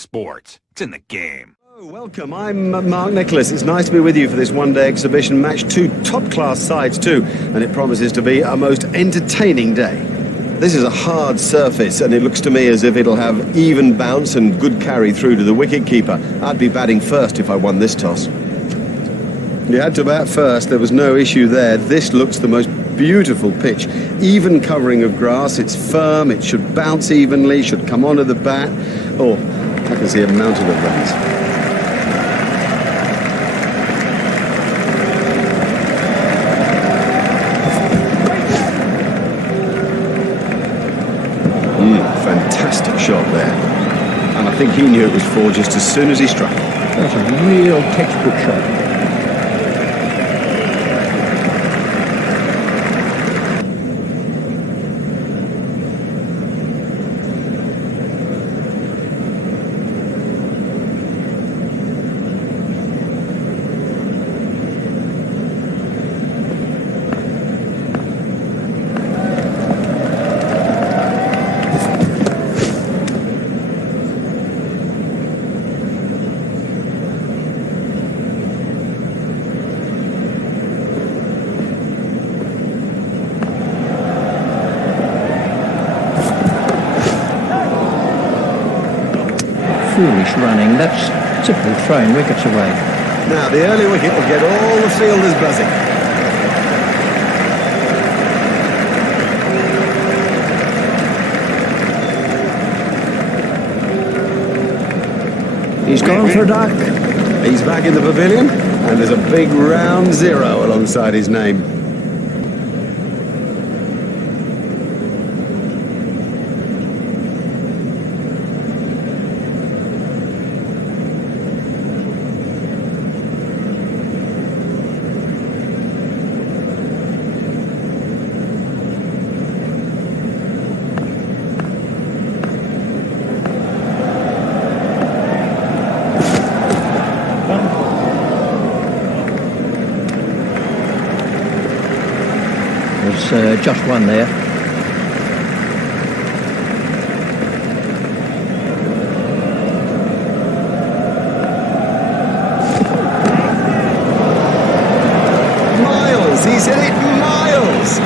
sports. It's in the game. Welcome, I'm Mark Nicholas. It's nice to be with you for this one-day exhibition match. Two top-class sides too, and it promises to be a most entertaining day. This is a hard surface, and it looks to me as if it'll have even bounce and good carry through to the wicket-keeper. I'd be batting first if I won this toss. You had to bat first, there was no issue there. This looks the most beautiful pitch. Even covering of grass, it's firm, it should bounce evenly, should come onto the bat. Oh, I can see a mountain of runs. Fantastic shot there. And I think he knew it was four just as soon as he struck. That's a real textbook shot. Foolish running, that's simply throwing wickets away. Now the early wicket will get all the fielders buzzing. He's gone for a duck. He's back in the pavilion, and there's a big round 0 alongside his name. There's just one there. Miles, he's hit it miles.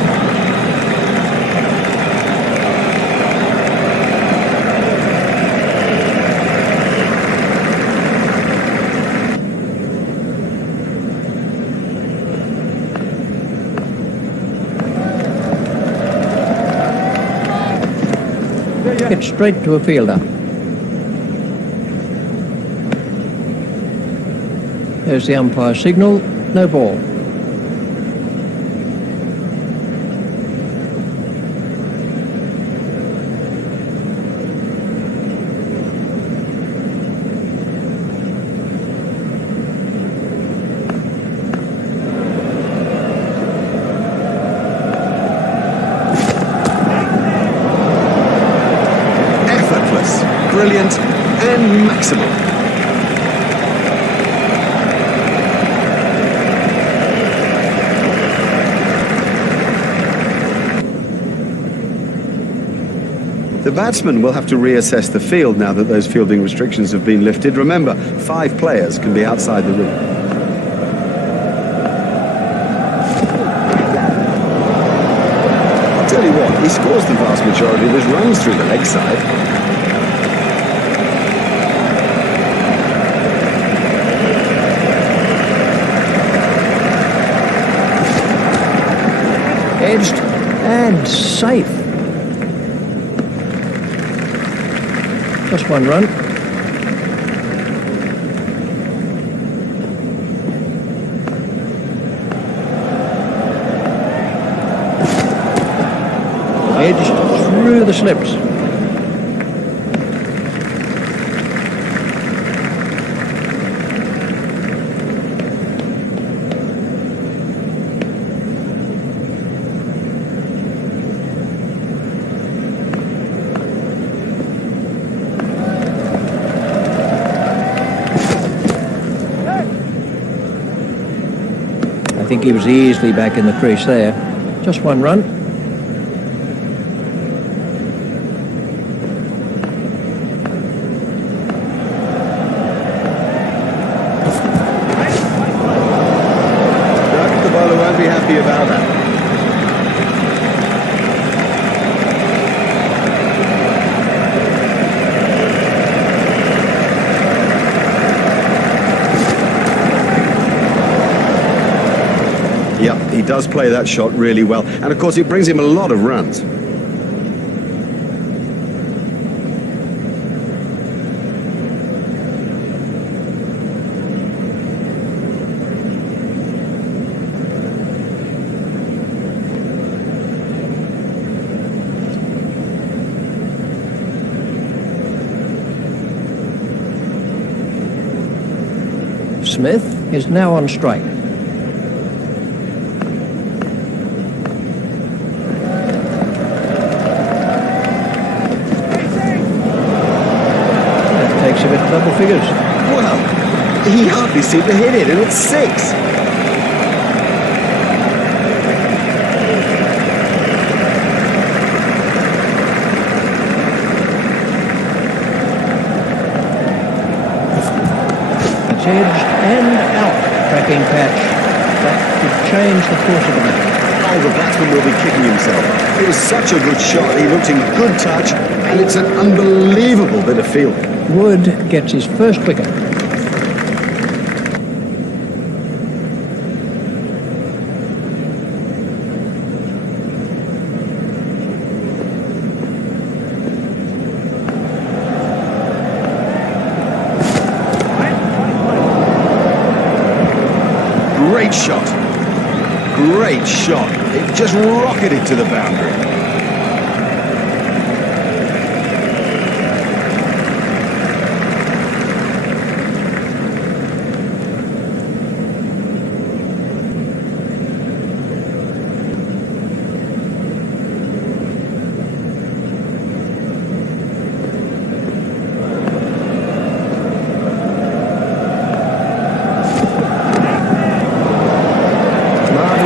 Hit straight to a fielder. There's the umpire signal, no ball. Brilliant and maximal. The batsman will have to reassess the field now that those fielding restrictions have been lifted. Remember, 5 players can be outside the room. I'll tell you what, he scores the vast majority of his runs through the leg side. Edged and safe. Just one run. Edged through the slips. I think he was easily back in the crease there. Just one run. does play that shot really well. And of course, it brings him a lot of runs. Smith is now on strike. That takes him at double figures. Well, he hardly seemed to hit it, and it's 6. It's edged and out. Cracking patch. That could change the course of the match. Oh, the batsman will be kicking himself. It was such a good shot. He looked in good touch, and it's an unbelievable bit of fielding. Wood gets his first wicket. Great shot. Great shot. It just rocketed to the boundary.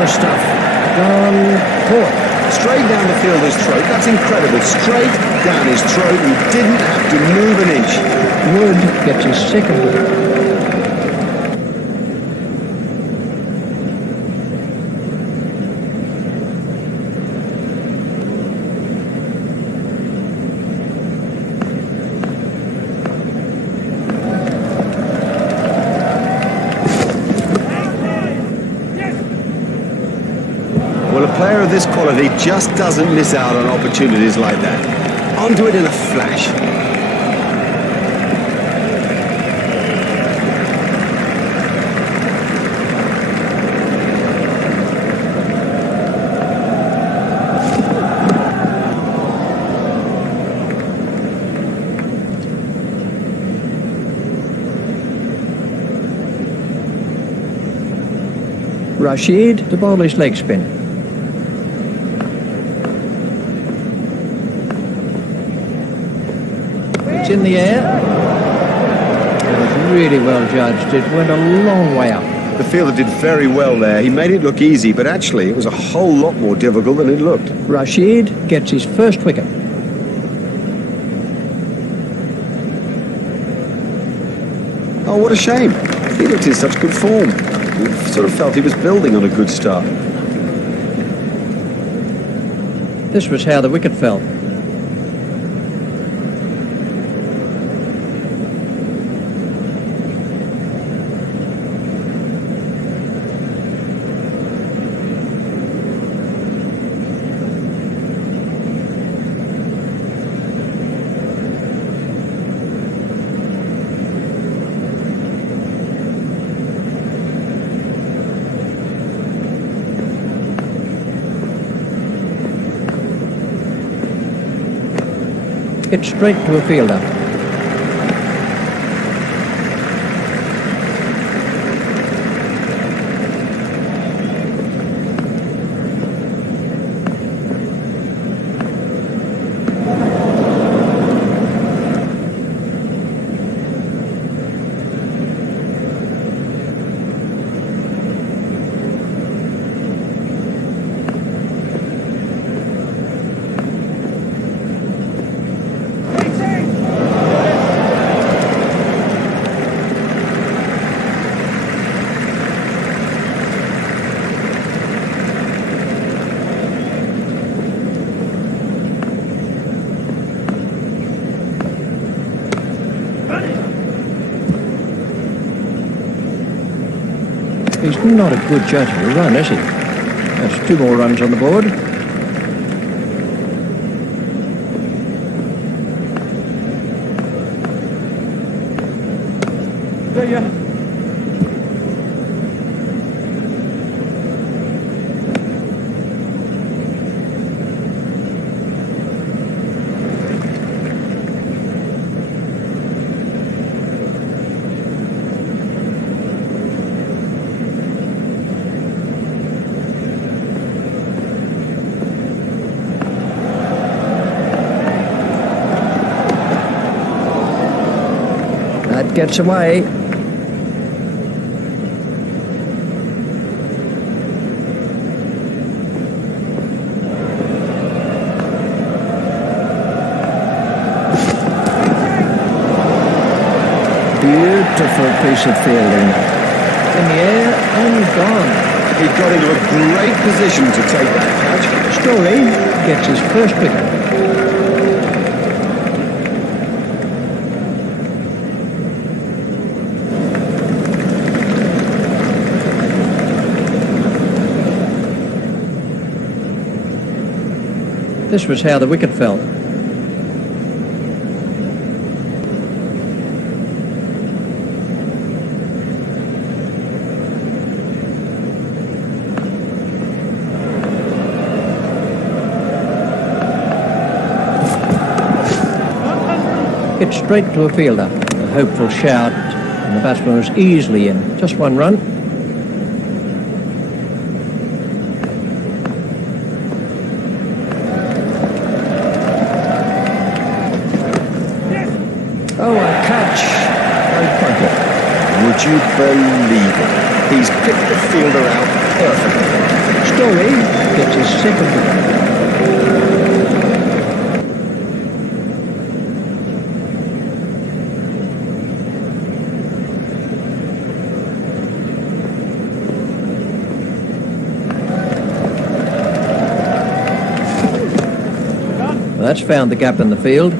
Stuff. Gone forward. Straight down the fielder's throat. That's incredible. Straight down his throat. He didn't have to move an inch. Wood gets his second wicket. Well, a player of this quality just doesn't miss out on opportunities like that. Onto it in a flash. Rashid to bowl his leg spin. It's in the air. It was really well judged. It went a long way up. The fielder did very well there. He made it look easy, but actually it was a whole lot more difficult than it looked. Rashid gets his first wicket. Oh, what a shame. He looked in such good form. You sort of felt he was building on a good start. This was how the wicket fell. It's straight to a fielder. He's not a good judge of a run, is he? That's 2 more runs on the board. That gets away. Beautiful piece of fielding. In the air and gone. He got into a great position to take that catch. Story gets his first wicket. This was how the wicket fell. Hit straight to a fielder. A hopeful shout, and the batsman was easily in. Just 1 run. Oh, a catch. Very pointed. Would you believe it? He's picked the fielder out perfectly. Story gets his second wicket. That's found the gap in the field.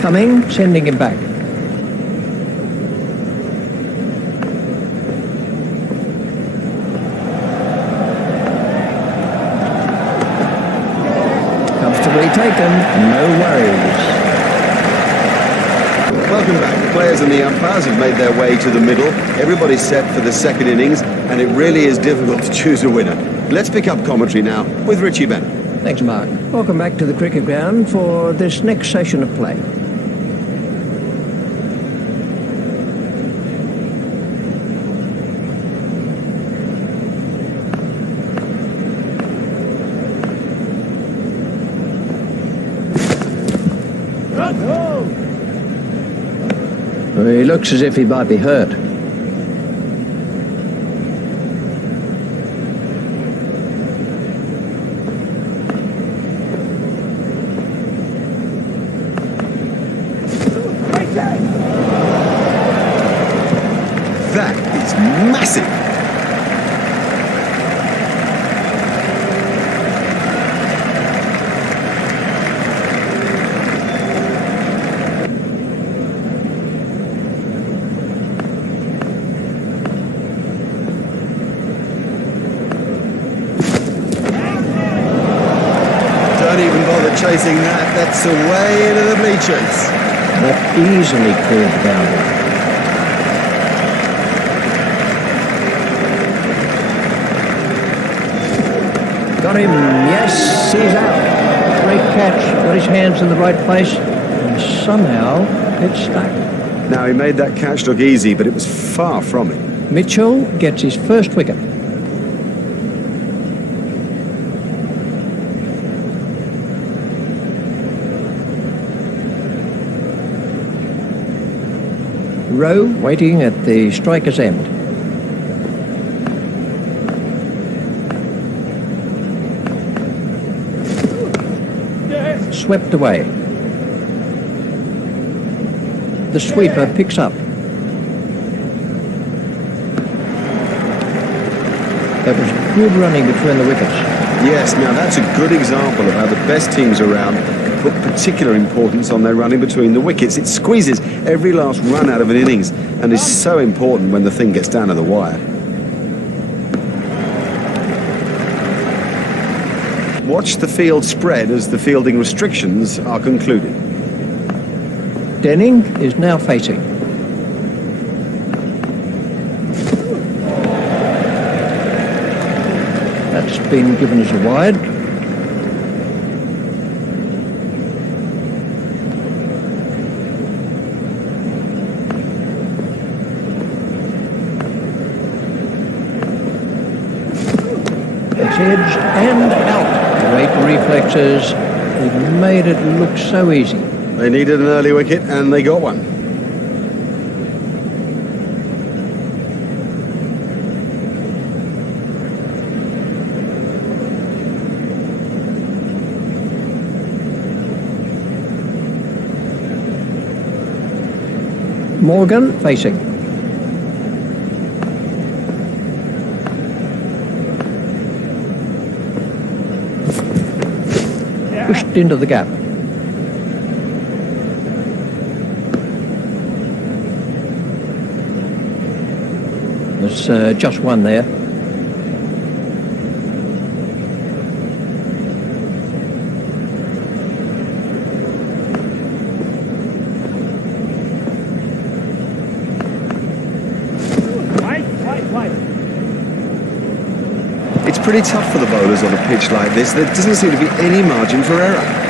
Coming, sending him back. Comfortably taken, no worries. Welcome back. The players and the umpires have made their way to the middle. Everybody's set for the second innings, and it really is difficult to choose a winner. Let's pick up commentary now with Richie Bennett. Thanks, Mark. Welcome back to the cricket ground for this next session of play. He looks as if he might be hurt. That is massive. Don't even bother chasing that. That's away into the bleachers. That easily cleared the boundary. Got him, yes, he's out. Great catch, got his hands in the right place, and somehow it stuck. Now, he made that catch look easy, but it was far from it. Mitchell gets his first wicket. Rowe waiting at the striker's end. Swept away. The sweeper picks up. That was good running between the wickets. Yes, now that's a good example of how the best teams around put particular importance on their running between the wickets. It squeezes every last run out of an innings and is so important when the thing gets down to the wire. Watch the field spread as the fielding restrictions are concluded. Denning is now facing. That's been given as a wide. It's edged and out. Great reflexes. They've made it look so easy. They needed an early wicket and they got one. Morgan facing. Pushed into the gap. There's just one there. It's pretty tough for the bowlers on a pitch like this. There doesn't seem to be any margin for error.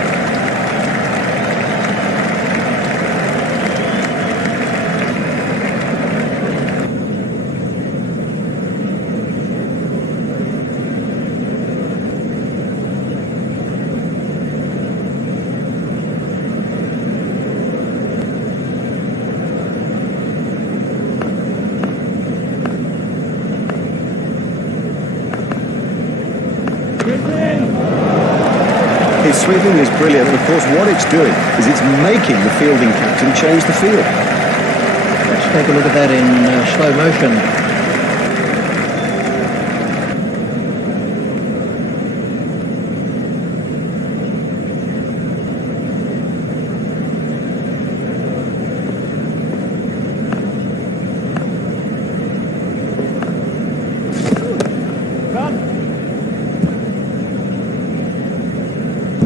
His sweeping is brilliant, and of course what it's doing is it's making the fielding captain change the field. Let's take a look at that in slow motion.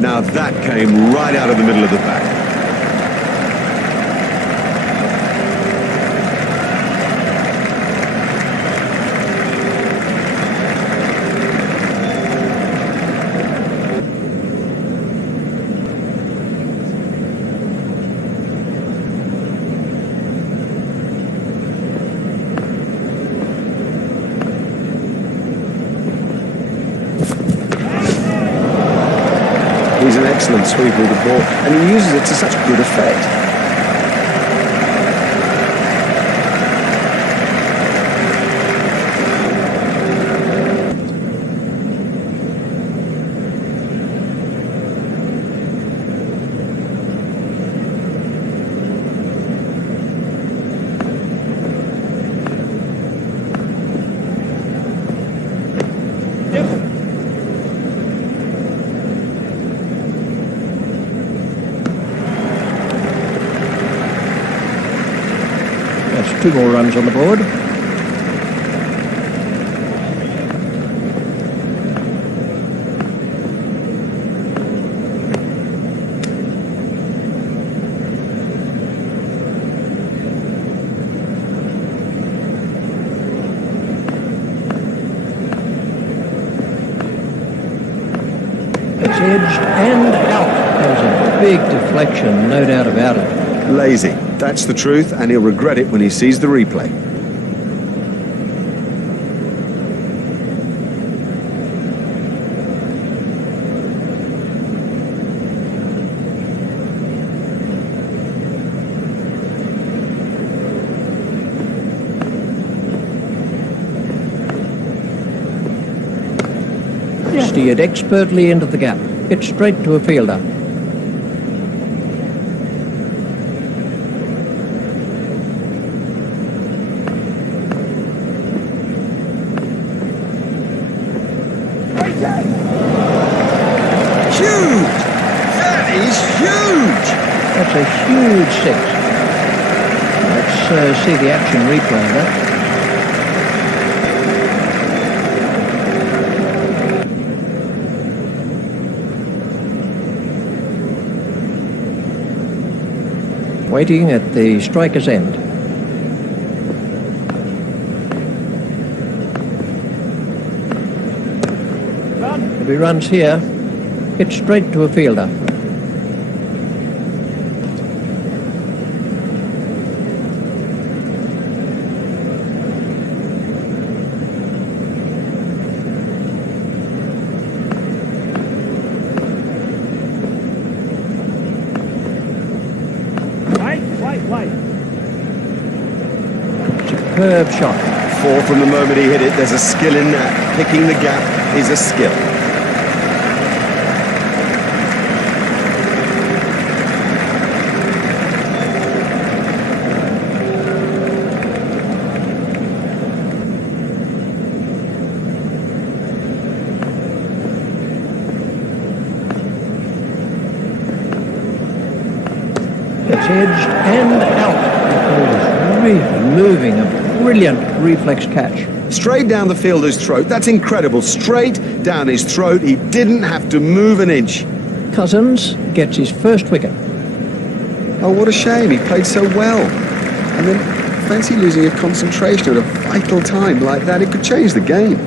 Now that came right out of the middle of the pack. He's an excellent sweeper of the ball, and he uses it to such good effect. That's 2 more runs on the board. It's edged and out. That was a big deflection, no doubt about it. Lazy. That's the truth, and he'll regret it when he sees the replay. Steered expertly into the gap. Hit straight to a fielder. Huge! That is It's a huge six. Let's see the action replay of that. Waiting at the striker's end. If he runs here, hits straight to a fielder. Superb shot. 4 from the moment he hit it. There's a skill in that. Picking the gap is a skill. It's edged and out. Really moving, a brilliant reflex catch. Straight down the fielder's throat. That's incredible. Straight down his throat. He didn't have to move an inch. Cousins gets his first wicket. Oh, what a shame. He played so well. And then fancy losing your concentration at a vital time like that. It could change the game.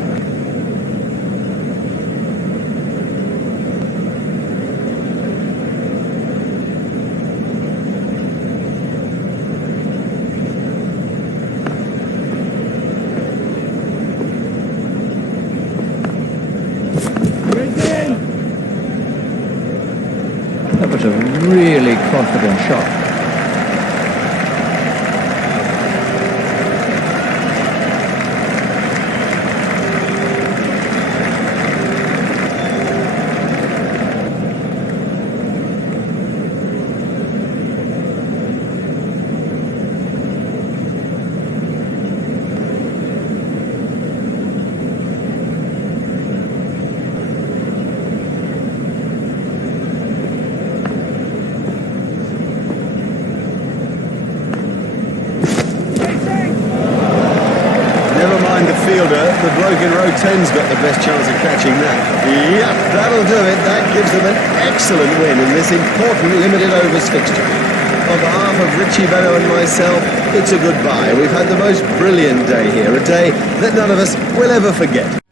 That was a really confident shot. The bloke in row 10's got the best chance of catching that. Yeah, that'll do it. That gives them an excellent win in this important limited overs fixture. On behalf of Richie Benno and myself, it's a goodbye. We've had the most brilliant day here, a day that none of us will ever forget.